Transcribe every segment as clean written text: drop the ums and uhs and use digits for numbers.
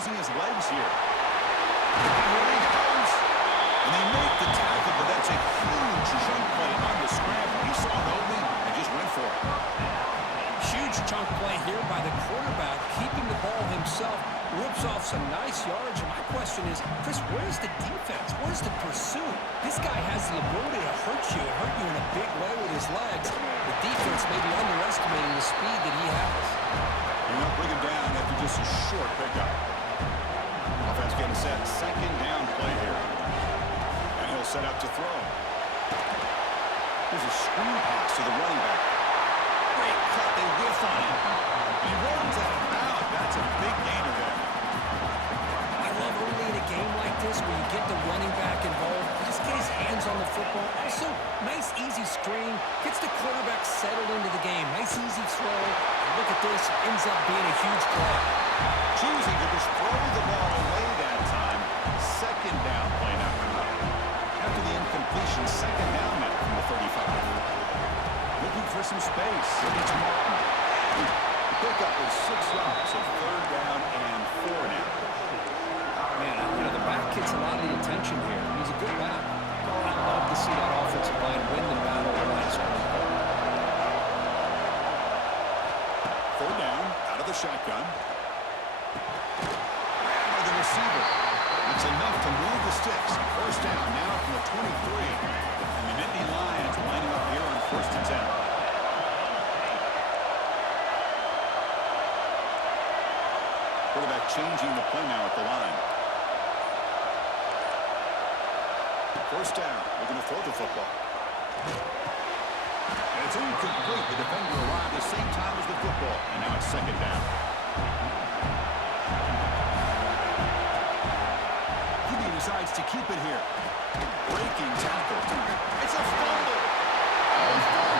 using his legs here. Here he goes. And they make the tackle, but that's a huge chunk play on the scramble. He saw an opening and just went for it. Huge chunk play here by the quarterback, keeping the ball himself, rips off some nice yards. And my question is, Chris, where's the defense? Where's the pursuit? This guy has the ability to hurt you in a big way with his legs. The defense may be underestimating the speed that he has. And they'll bring him down after just a short pickup. Offense getting set. Second down play here. And he'll set up to throw. Here's a screen pass to the running back. Great cut. They whiff on him. He runs out of bounds. That's a big gainer there. I love early in a game like this where you get the running back involved. Just get his hands on the football. Also, nice easy screen. Gets the quarterback settled into the game. Nice easy throw. And look at this. Ends up being a huge play. Choosing to just throw the ball away that time. Second down play now. After the incompletion, second down now from the 35. Looking for some space. It's Martin. The pickup is 6 yards, so third down and 4 now. Man, the back gets a lot of the attention here. He's a good back. I love to see that offensive line win the battle on that screen. Third down, out of the shotgun. Grabbed by the receiver. It's enough to move the sticks. First down now from the 23. And the Nittany Lions lining up here on first and 10. Quarterback changing the play now at the line. First down. We're going to throw the football. And it's incomplete. The defender arrived the same time as the football. And now it's second down. QB decides to keep it here. Breaking tackle. It's a fumble.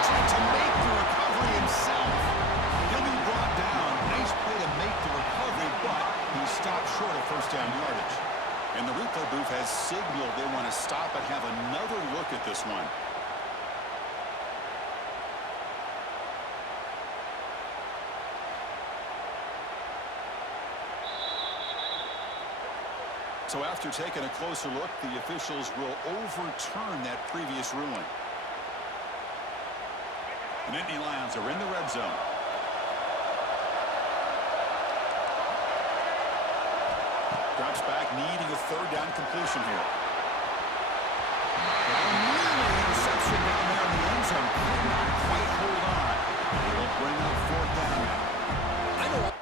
Trying to make the recovery himself. He'll be brought down. Nice play to make the recovery, but he stopped short of first down yardage. And the replay booth has signaled they want to stop and have another look at this one. So after taking a closer look, the officials will overturn that previous ruling. The Nittany Lions are in the red zone. Drops back, needing a third down completion here. Nearly interception down there in the end zone. Could not quite hold on. It'll bring up fourth down now. I know.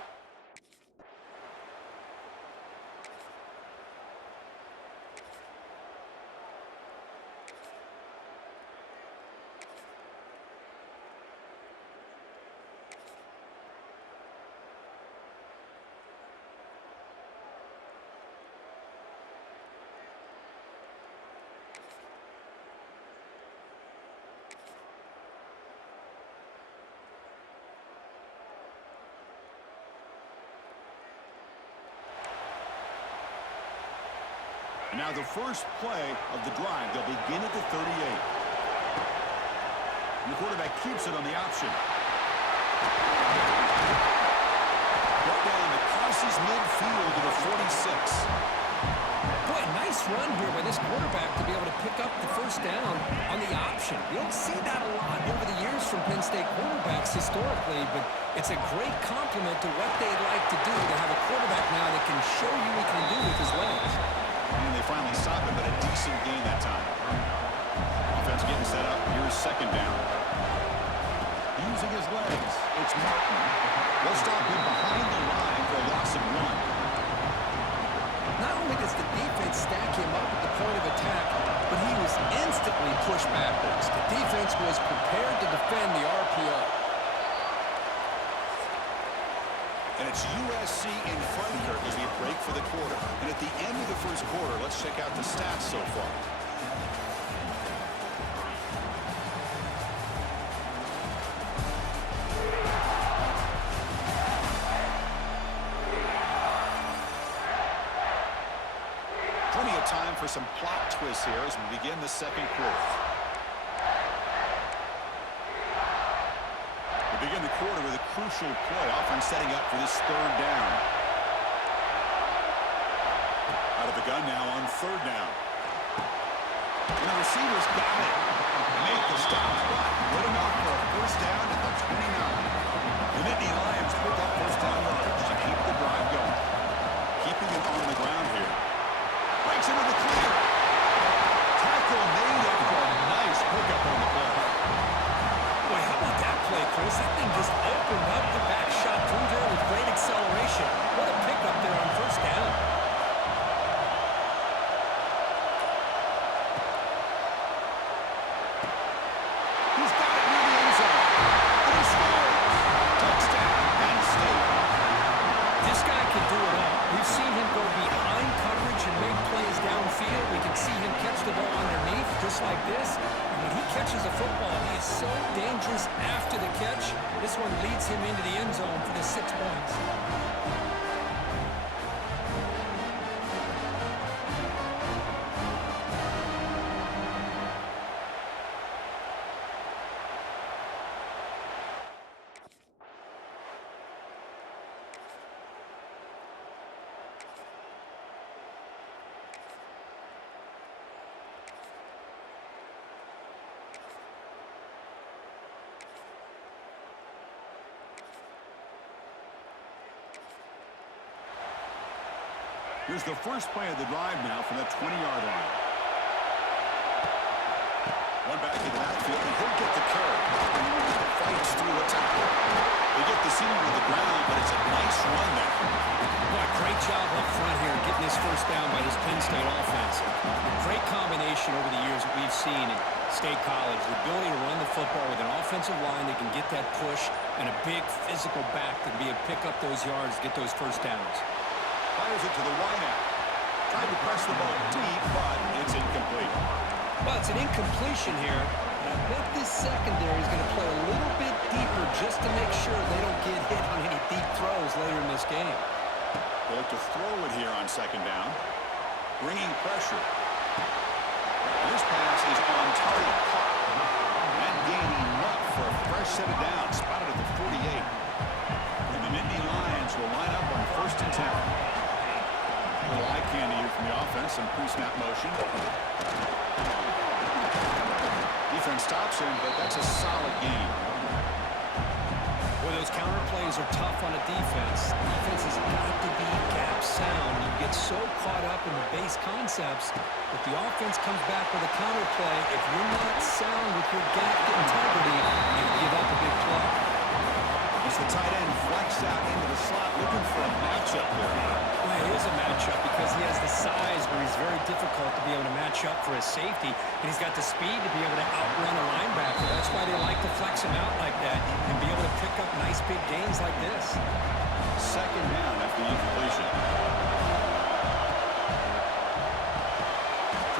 Now the first play of the drive, they'll begin at the 38. And the quarterback keeps it on the option. Brought down that crosses midfield to the 46. Boy, nice run here by this quarterback to be able to pick up the first down on the option. You don't see that a lot over the years from Penn State quarterbacks historically, but it's a great compliment to what they'd like to do to have a quarterback now that can show you what he can do with his legs. And they finally stop it, but a decent gain that time. Offense getting set up. Here's second down. Using his legs. It's Martin. They'll stop him behind the line for a loss of 1. Not only does the defense stack him up at the point of attack, but he was instantly pushed backwards. The defense was prepared to defend the RPO. And it's USC in front here as we break for the quarter. And at the end of the first quarter, let's check out the stats so far. Plenty of time for some plot twists here as we begin the second quarter. Begin the quarter with a crucial play, often setting up for this third down. the gun now on third down. And the receiver's got it. Make the stop, but good enough for a first down at the 29. The Nittany Lions pick up first down yardage to keep the drive going. Keeping it on the ground here. Breaks into the clear. Tackle made after a nice pickup on the play. Boy, how about that play, Chris? That thing just opened up the back shot through there with great acceleration. What a pickup there on first down. He's got it near the end zone. And he scores. Touchdown, Penn State. This guy can do it all. We've seen him go behind coverage and make plays downfield. We can see him catch the ball underneath just like this. And when he catches a football, he is so dangerous after the catch. This one leads him into the end zone for the 6 points. Here's the first play of the drive now from the 20-yard line. One back in the backfield, and he'll get the carry. Fights through a tackle. They get the senior to the ground, but it's a nice run there. What a great job up front here getting this first down by this Penn State offense. A great combination over the years that we've seen in State College. The ability to run the football with an offensive line that can get that push and a big physical back to be able to pick up those yards, get those first downs. Fires it to the wideout. Tried to press the ball deep, but it's incomplete. Well, it's an incompletion here. And I bet this secondary is going to play a little bit deeper just to make sure they don't get hit on any deep throws later in this game. They'll look to throw it here on second down. Bringing pressure. This pass is on target. And gaining enough for a fresh set of downs. Spotted at the 48. And the Nittany Lions will line up on first and 10. A little eye candy here from the offense. Some pre-snap motion. Defense stops him, but that's a solid game. Well, those counter plays are tough on a defense. Defense has got to be gap sound. You get so caught up in the base concepts that the offense comes back with a counter play. If you're not sound with your gap integrity, you give up a big play. As the tight end flex out into the slot, looking for a matchup there. Well, it is a matchup because he has the size where he's very difficult to be able to match up for his safety, and he's got the speed to be able to outrun a linebacker. That's why they like to flex him out like that and be able to pick up nice big gains like this. Second down after the incompletion.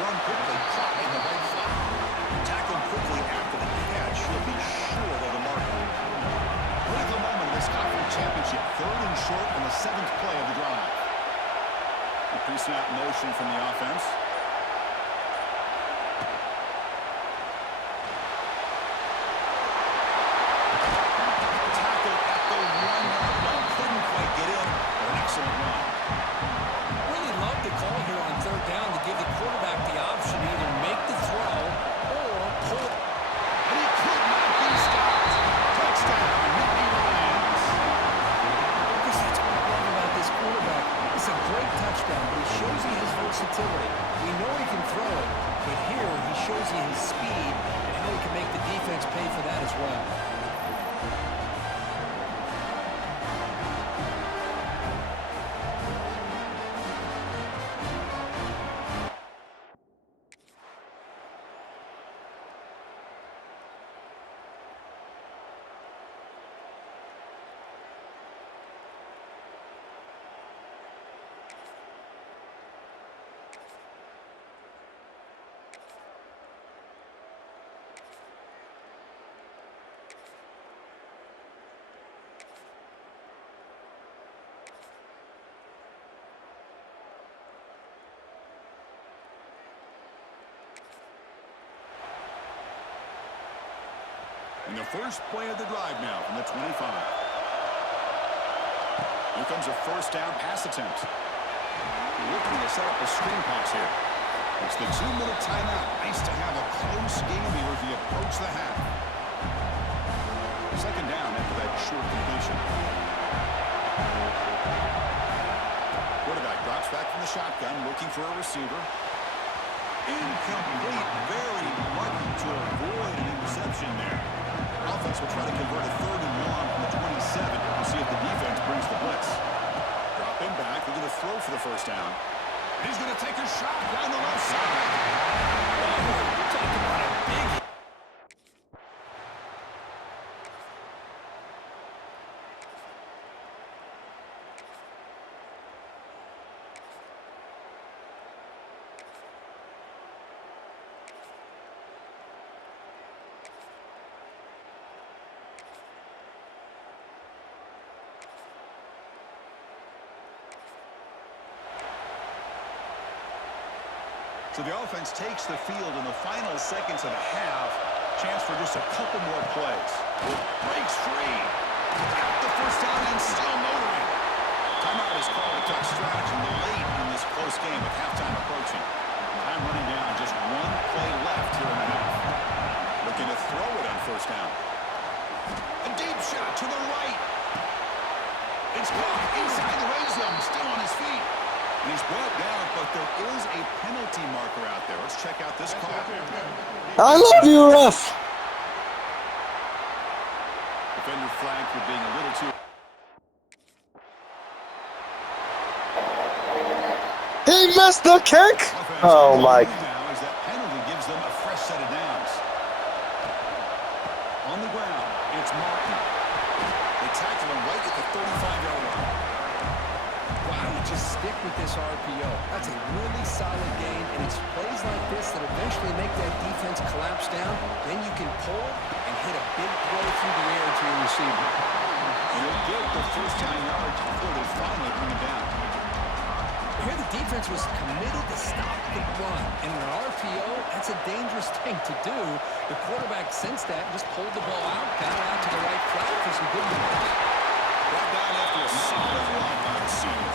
Thrown quickly, caught in the right foot. Tackled quickly after the catch. He'll be short of the marker. Critical moment in this conference championship. Third and short on the 7th play of the drive. A pre-snap motion from the offense. Tackle at the 1-yard line. Couldn't quite get in, but an excellent run. Really love the call here on third down to give the quarterback the option to either make the throw or pull. And he could not be stopped. Touchdown, Nittany Lions. Because that's what I love about this quarterback. It's a great touchdown, but he shows you his versatility. We know he can throw it, but here he shows you his speed and how he can make the defense pay for that as well. And the first play of the drive now from the 25. Here comes a first down pass attempt. looking to set up a screen pass here. It's the 2-minute timeout. Nice to have a close game here as we approach the half. Second down after that short completion. Quarterback drops back from the shotgun, looking for a receiver. Incomplete. Very lucky to avoid an interception there. Offense will try to convert a 3rd and long from the 27. We'll see if the defense brings the blitz. Drop him back. We're going to throw for the first down. He's going to take a shot down the left side. Oh, talk about a big... So the offense takes the field in the final seconds of the half. Chance for just a couple more plays. Breaks free. Got the first down and still motoring. Timeout is called to talk strategy late in this close game with halftime approaching. Time running down. Just one play left here in the half. Looking to throw it on first down. A deep shot to the right. It's caught inside the red zone. Still on his feet. And he's brought down, but there is a penalty marker out there. Let's check out this call. I love you, ref. Defender flagged for being a little too... He missed the kick. Oh, my. Now as that penalty gives them a fresh set of downs. On the ground, it's Martin. They tackle him right at the 35-yard line. Just stick with this RPO. That's a really solid game, and it's plays like this that eventually make that defense collapse down. Then you can pull and hit a big throw through the air to your receiver. And he'll get the first-time yards before they finally bring him down. Here the defense was committed to stop the run. And in an RPO, that's a dangerous thing to do. The quarterback sensed that and just pulled the ball out, got it out to the right flat for some good yards. Brought down after a solid run by the senior.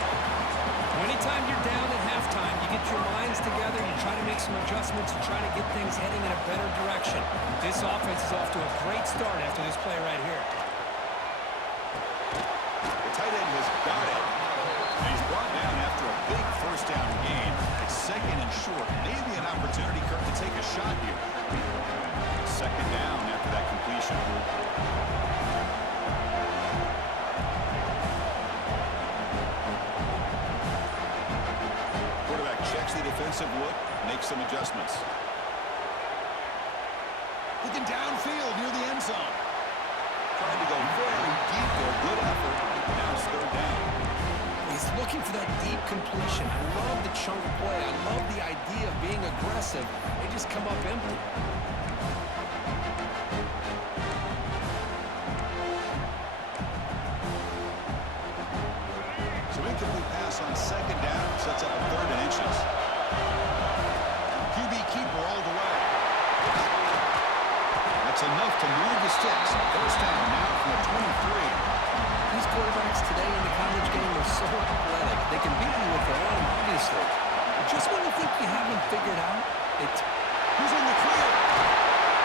Anytime you're down at halftime, you get your minds together, you try to make some adjustments, you try to get things heading in a better direction. This offense is off to a great start after this play right here. The tight end has got it. And he's brought down after a big first down gain. It's second and short. Maybe an opportunity, Kirk, to take a shot here. Second down after that completion. Checks the defensive look, makes some adjustments. Looking downfield near the end zone. Trying to go very deep there. Good effort. Now it's third down. He's looking for that deep completion. I love the chunk play. I love the idea of being aggressive. They just come up empty. So incomplete pass on second down. Sets up a 3rd and inches. QB keeper all the way. That's enough to move the sticks. First down now from the 23. These quarterbacks today in the college game are so athletic. They can beat you with their arm, obviously. But just when you think you have them figured out, who's in the clear?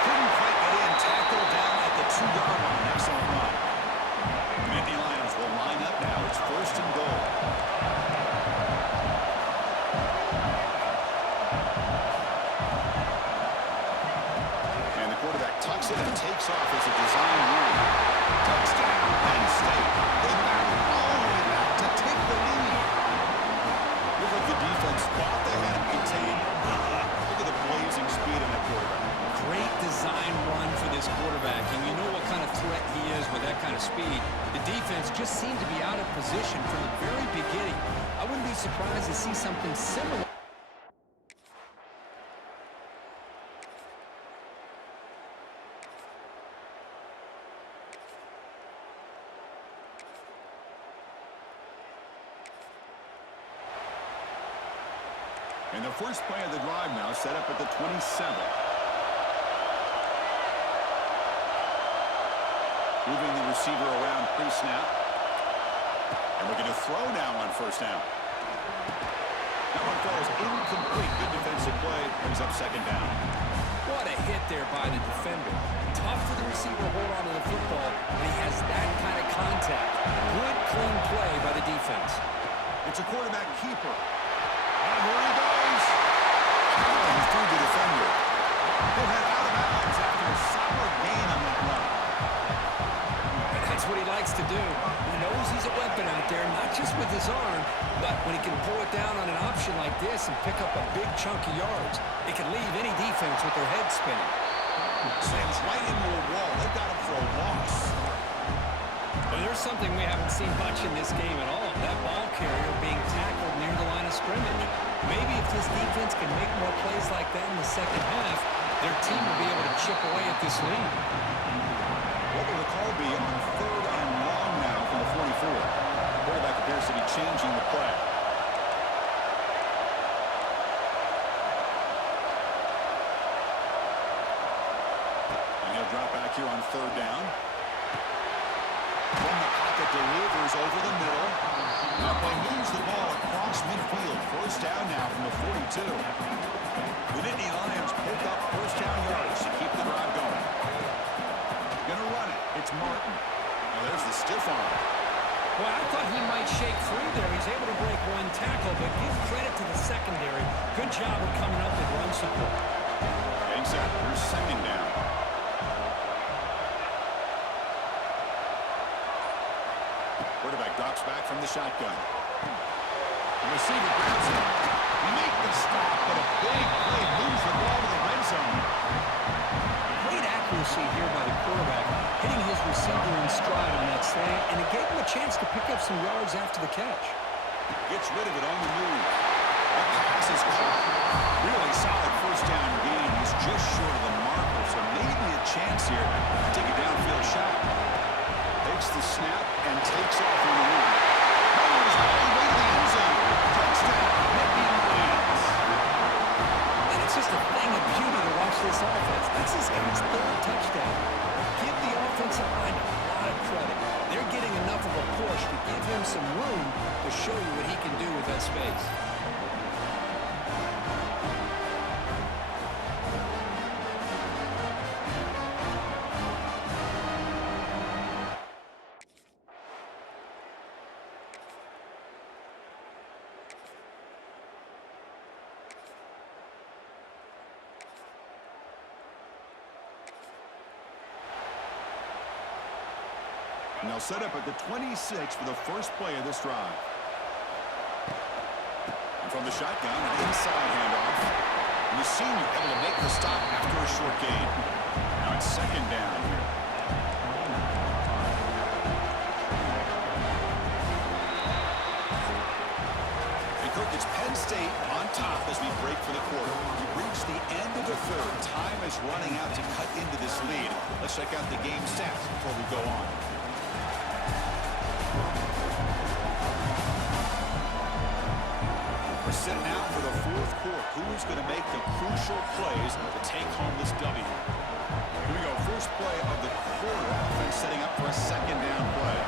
Couldn't quite get in. Tackle down at the 2-yard line. Excellent run. Nittany Lions will line up now. It's 1st and goal. And the quarterback tucks it and takes off as a design run. Touchdown, Penn State. They battle all the way back to take the lead. Look like the defense thought they had him contained. Look at the blazing speed of that quarterback. great design run for this quarterback, and you know what kind of threat he is with that kind of speed. The defense just seemed to be out of position from the very beginning. I wouldn't be surprised to see something similar. And the first play of the drive now set up at the 27. Moving the receiver around pre-snap. And looking to throw now on first down. That one falls incomplete. Good defensive play. Brings up second down. What a hit there by the defender. Tough for the receiver to hold on to the football, and he has that kind of contact. Good, clean play by the defense. It's a quarterback keeper. And here he goes. Challenge through the defender. He'll head out of bounds after a solid gain on that run. And that's what he likes to do. He knows he's a weapon out there, not just with his arm, but when he can pull it down on an option like this and pick up a big chunk of yards, it can leave any defense with their head spinning. Slams right into a wall. They've got him for a loss. But there's something we haven't seen much in this game at all. That ball carrier being tackled near the line of scrimmage. Maybe if this defense can make more plays like that in the second half, their team will be able to chip away at this lead. What will the call be on 3rd and long now from the 44? Quarterback appears to be changing the play. And he'll drop back here on 3rd down. From the pocket, delivers over the middle. Now they moves the ball across midfield. 1st down now from the 42. The Nittany Lions pick up 1st down yards to keep the drive going. Gonna run it. It's Martin. Now there's the stiff arm. Well, I thought he might shake free there. He's able to break one tackle, but give credit to the secondary. Good job of coming up with run support. Getting set. Here's 2nd down. Quarterback drops back from the shotgun. The receiver grabs him. Make the stop, but a big play moves the ball to the red zone. Great accuracy here by the quarterback, hitting his receiver in stride on that slant, and it gave him a chance to pick up some yards after the catch. Gets rid of it on the move. The pass is caught. Really solid 1st down gain. He's just short of the marker, so maybe a chance here to take a downfield shot. Takes the snap and takes off on the run. Fires all the way to the end zone. Touchdown, Nittany Lions. And it's just a thing of beauty to watch this offense. That's this guy's 3rd touchdown. Give the offensive line a lot of credit. They're getting enough of a push to give him some room to show you what he can do with that space. And they'll set up at the 26 for the first play of this drive. And from the shotgun, an inside handoff. And the senior able to make the stop after a short gain. Now it's 2nd down here. And Kirk, it's Penn State on top as we break for the quarter. We reach the end of the 3rd. Time is running out to cut into this lead. Let's check out the game stats before we go on. We're sitting out for the 4th quarter. Who's going to make the crucial plays to take home this W? Here we go. First play of the quarter. Offense setting up for a 2nd down play.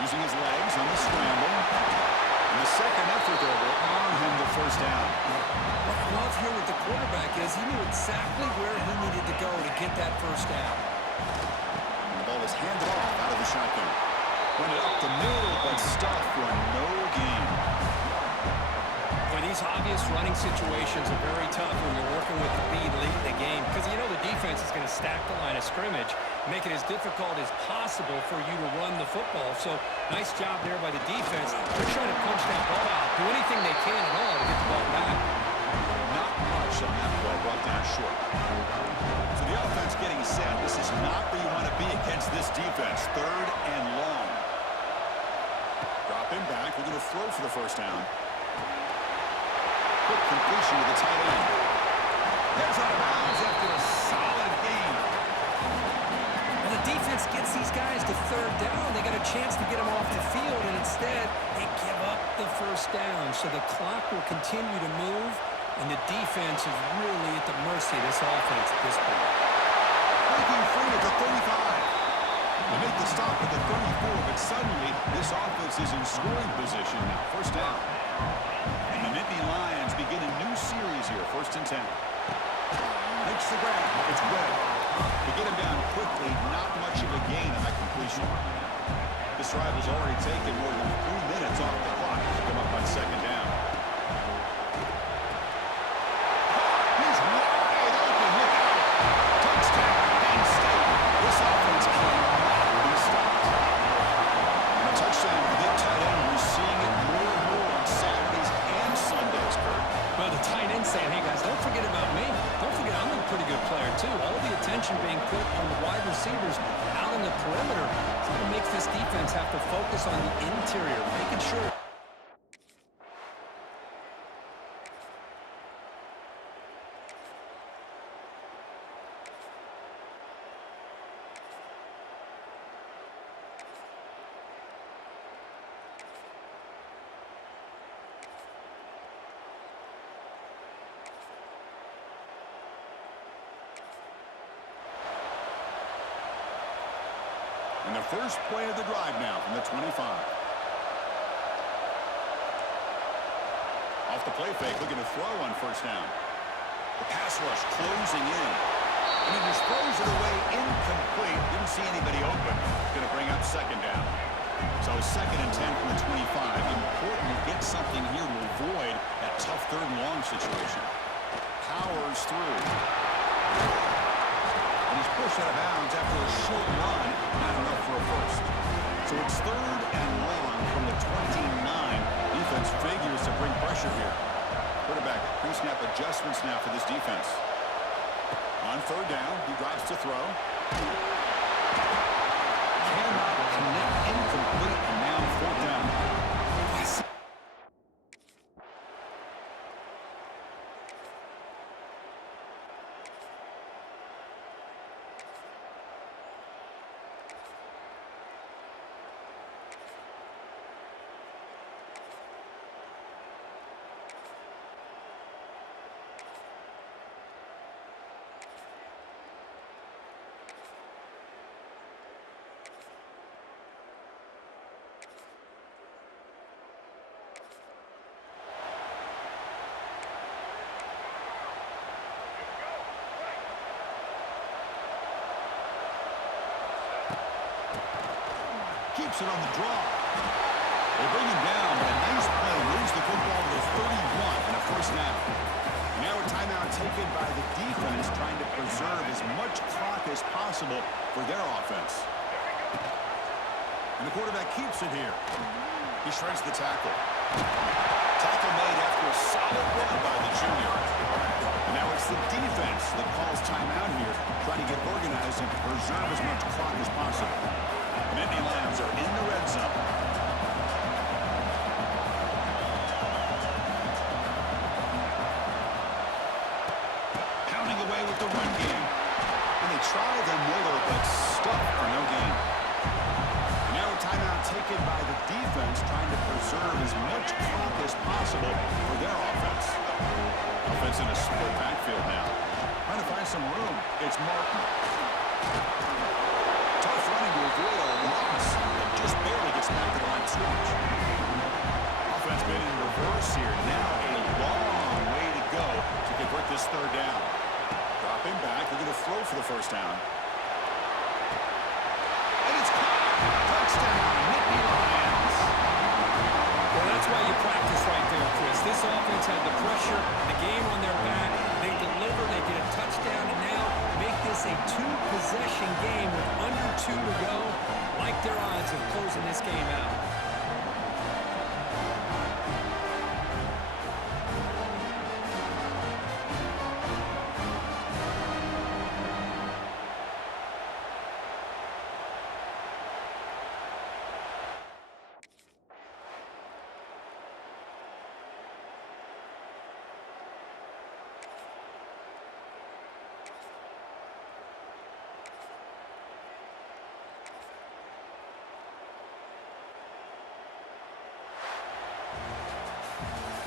Using his legs on the scramble. And the second effort there will arm him the 1st down. What I love here with the quarterback is he knew exactly where he needed to go to get that 1st down. Ball is handed off out of the shotgun. Run it up the middle, but stuffed for no gain. Well, these obvious running situations are very tough when you're working with the lead late in the game because you know the defense is going to stack the line of scrimmage, make it as difficult as possible for you to run the football. So, nice job there by the defense. They're trying to punch that ball out, do anything they can at all to get the ball back. Not much on that play, brought down short. So the offense getting set. This is not where you want to be against this defense. 3rd and long. Drop him back. We're going to throw for the 1st down. Quick completion to the tight end. There's out of bounds after a solid gain. When the defense gets these guys to 3rd down, they got a chance to get them off the field, and instead they give up the 1st down. So the clock will continue to move, and the defense is really at the mercy of this offense at this point. Breaking free at the 35. They make the stop at the 34, but suddenly this offense is in scoring position now. First down. And the Nittany Lions begin a new series here. 1st and 10. Makes the grab. It's Red. To get him down quickly, not much of a gain on that completion. This drive has already taken more than 3 minutes off the clock to come up on 2nd down. He's wide open. Look out. Touchdown, Penn State. This offense cannot be stopped. And a touchdown with the tight end. We're seeing it more and more on Saturdays and Sundays, Kurt. Well, the tight end saying, hey, guys, don't forget about me. Don't forget I'm a pretty good player, too. All the attention being put on the wide receivers out in the perimeter. It's going to make this defense have to focus on the interior, making sure. And the first play of the drive now from the 25. Off the play fake, looking to throw on 1st down. The pass rush closing in. And he just throws it away incomplete. Didn't see anybody open. Going to bring up 2nd down. So 2nd and 10 from the 25. Important to get something here to avoid that tough 3rd and long situation. Powers through. He's pushed out of bounds after a short run, not enough for a first. So it's 3rd and long from the 29. Defense figures to bring pressure here. Quarterback, pre-snap adjustments now for this defense. On 3rd down, he drops to throw. Cannot connect, incomplete, and now 4th down. Keeps it on the draw. They bring him down, but a nice play moves the football to the 31 and a 1st down. Now a timeout taken by the defense, trying to preserve as much clock as possible for their offense. And the quarterback keeps it here. He shreds the tackle. Tackle made after a solid run by the junior. And now it's the defense that calls timeout here, trying to get organized and preserve as much clock as possible. The Nittany Lions are in the red zone. Pounding away with the run game. And they try the Miller, but stuck for no gain. And now a timeout taken by the defense, trying to preserve as much clock as possible for their offense. Offense in a split backfield now. Trying to find some room. It's Martin. Tough running to avoid a loss, and just barely gets back to the line of scrimmage. Offense made it in reverse here. Now a long way to go to convert this 3rd down. Dropping back, they're going to throw for the 1st down. And it's caught. Touchdown, Nittany Lions. Well, that's why you practice right there, Chris. This offense had the pressure, the game on their back. They deliver, they get a touchdown, and now make this a 2-possession game with under 2 to go. Like their odds of closing this game out.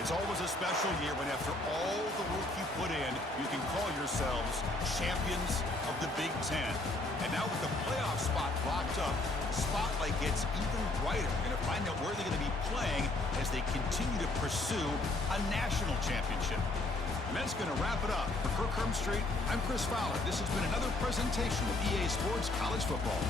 It's always a special year when after all the work you put in, you can call yourselves champions of the Big Ten. And now with the playoff spot locked up, the spotlight gets even brighter. You're going to find out where they're going to be playing as they continue to pursue a national championship. And that's going to wrap it up. For Kirk Street, I'm Chris Fowler. This has been another presentation of EA Sports College Football.